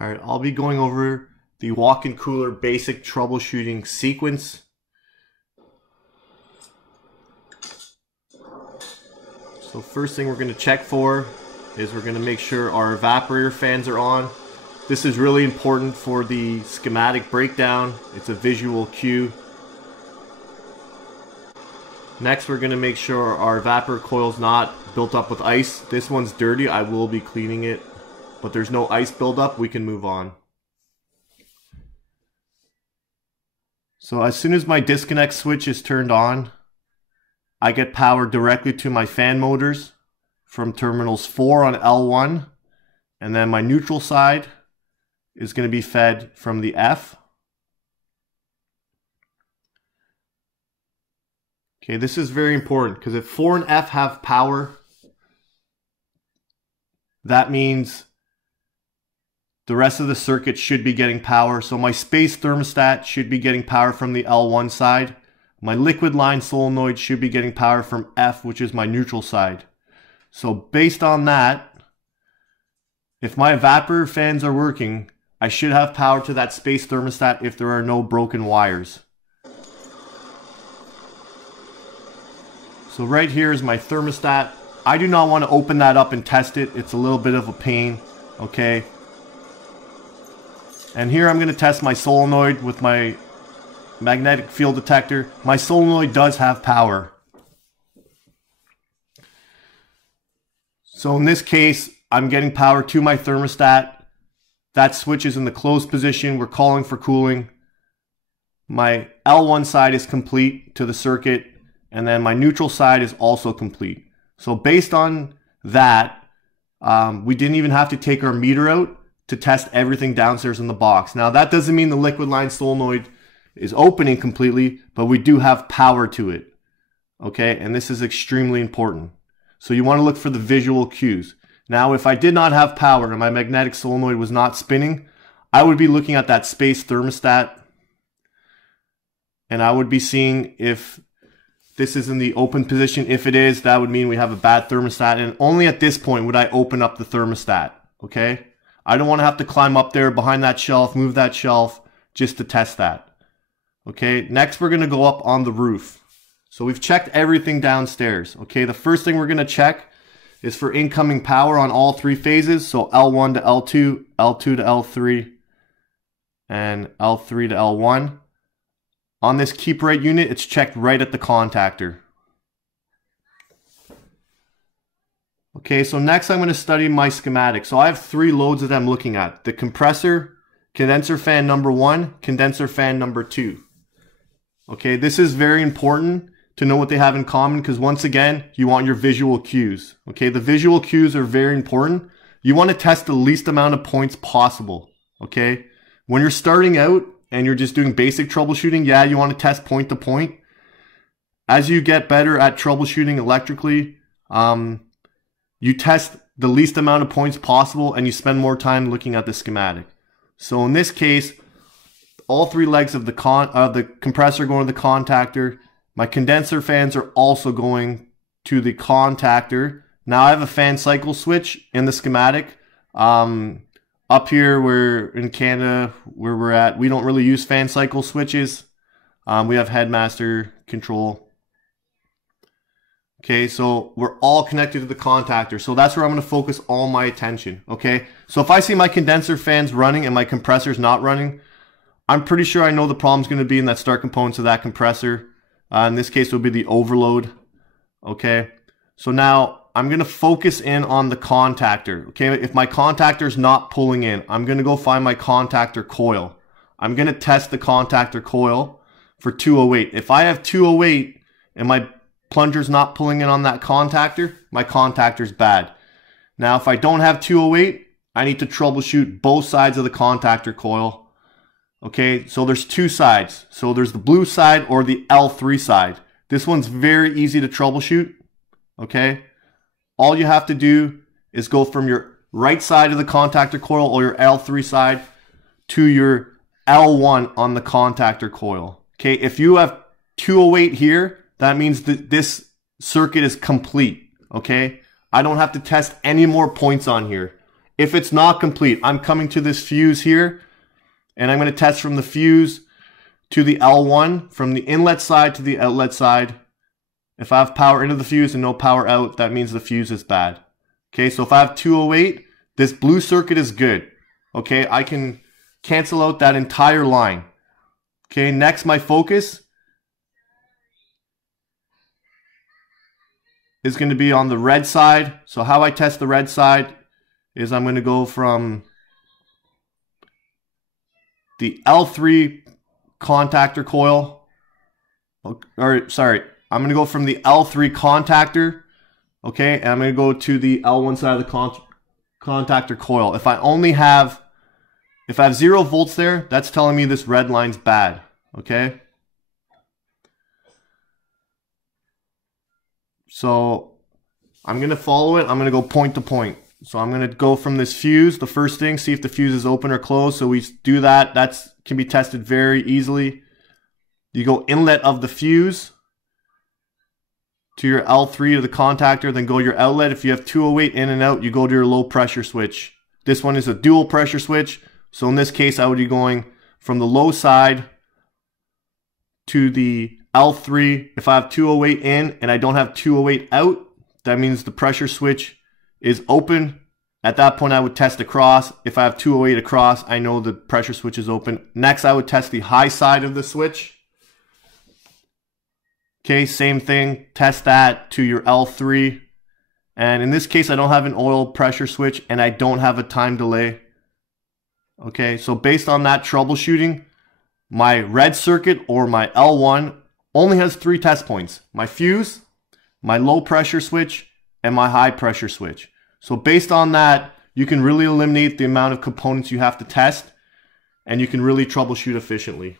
All right, I'll be going over the walk-in cooler basic troubleshooting sequence. So first thing we're going to check for is we're going to make sure our evaporator fans are on. This is really important for the schematic breakdown. It's a visual cue. Next, we're going to make sure our evaporator coil is not built up with ice. This one's dirty. I will be cleaning it, but there's no ice buildup. We can move on. So as soon as my disconnect switch is turned on, I get power directly to my fan motors from terminals 4 on L1, and then my neutral side is going to be fed from the F. Okay, this is very important because if 4 and F have power, that means the rest of the circuit should be getting power. So my space thermostat should be getting power from the L1 side. My liquid line solenoid should be getting power from F, which is my neutral side. So based on that, if my evaporator fans are working, I should have power to that space thermostat if there are no broken wires. So right here is my thermostat. I do not want to open that up and test it. It's a little bit of a pain, okay? And here I'm going to test my solenoid with my magnetic field detector. My solenoid does have power. So in this case, I'm getting power to my thermostat. That switch is in the closed position. We're calling for cooling. My L1 side is complete to the circuit, and then my neutral side is also complete. So based on that, we didn't even have to take our meter out to test everything downstairs in the box. Now that doesn't mean the liquid line solenoid is opening completely, but we do have power to it. Okay, and this is extremely important. So you want to look for the visual cues. Now if I did not have power and my magnetic solenoid was not spinning, I would be looking at that space thermostat and I would be seeing if this is in the open position. If it is, that would mean we have a bad thermostat, and only at this point would I open up the thermostat. Okay, I don't want to have to climb up there behind that shelf, move that shelf just to test that. Okay, next we're going to go up on the roof. So we've checked everything downstairs. Okay, the first thing we're going to check is for incoming power on all 3 phases. So L1 to L2, L2 to L3, and L3 to L1. On this keep right unit, it's checked right at the contactor. Okay, so next I'm going to study my schematic. So I have 3 loads that I'm looking at. The compressor, condenser fan number 1, condenser fan number 2. Okay, this is very important to know what they have in common because once again, you want your visual cues. Okay, the visual cues are very important. You want to test the least amount of points possible. Okay, when you're starting out and you're just doing basic troubleshooting, yeah, you want to test point to point. As you get better at troubleshooting electrically, you test the least amount of points possible and you spend more time looking at the schematic. So in this case, all 3 legs of the compressor going to the contactor. My condenser fans are also going to the contactor. Now I have a fan cycle switch in the schematic. Up here, we're in Canada, where we're at, we don't really use fan cycle switches. We have headmaster control. Okay, so we're all connected to the contactor. So that's where I'm going to focus all my attention. Okay, so if I see my condenser fans running and my compressor's not running, I'm pretty sure I know the problem's going to be in that start components of that compressor. In this case, it will be the overload. Okay, so now I'm going to focus in on the contactor. Okay, if my contactor is not pulling in, I'm going to go find my contactor coil. I'm going to test the contactor coil for 208. If I have 208 and my plunger's not pulling in on that contactor, my contactor's bad. Now, if I don't have 208, I need to troubleshoot both sides of the contactor coil. Okay, so there's 2 sides. So there's the blue side or the L3 side. This one's very easy to troubleshoot. Okay, all you have to do is go from your right side of the contactor coil or your L3 side to your L1 on the contactor coil. Okay, if you have 208 here, that means that this circuit is complete. Okay, I don't have to test any more points on here. If it's not complete, I'm coming to this fuse here, and I'm going to test from the fuse to the L1, from the inlet side to the outlet side. If I have power into the fuse and no power out, that means the fuse is bad. Okay, so if I have 208, this blue circuit is good. Okay, I can cancel out that entire line. Okay, next my focus is going to be on the red side. So how I test the red side is I'm going to go from the L3 contactor coil, or sorry, I'm going to go from the L3 contactor, okay, and I'm going to go to the L1 side of the contactor coil. If I have 0 volts there, that's telling me this red line's bad, okay? So I'm going to follow it. I'm going to go point to point. So I'm going to go from this fuse, the first thing, see if the fuse is open or closed. So we do that. That can be tested very easily. You go inlet of the fuse to your L3 to the contactor, then go your outlet. If you have 208 in and out, you go to your low pressure switch. This one is a dual pressure switch. So in this case, I would be going from the low side to the L3. If I have 208 in and I don't have 208 out, that means the pressure switch is open. At that point, I would test across. If I have 208 across, I know the pressure switch is open. Next, I would test the high side of the switch. Okay, same thing. Test that to your L3. And in this case, I don't have an oil pressure switch and I don't have a time delay. Okay, so based on that troubleshooting, my red circuit or my L1 only has 3 test points. My fuse, my low pressure switch, and my high pressure switch. So based on that, you can really eliminate the amount of components you have to test, and you can really troubleshoot efficiently.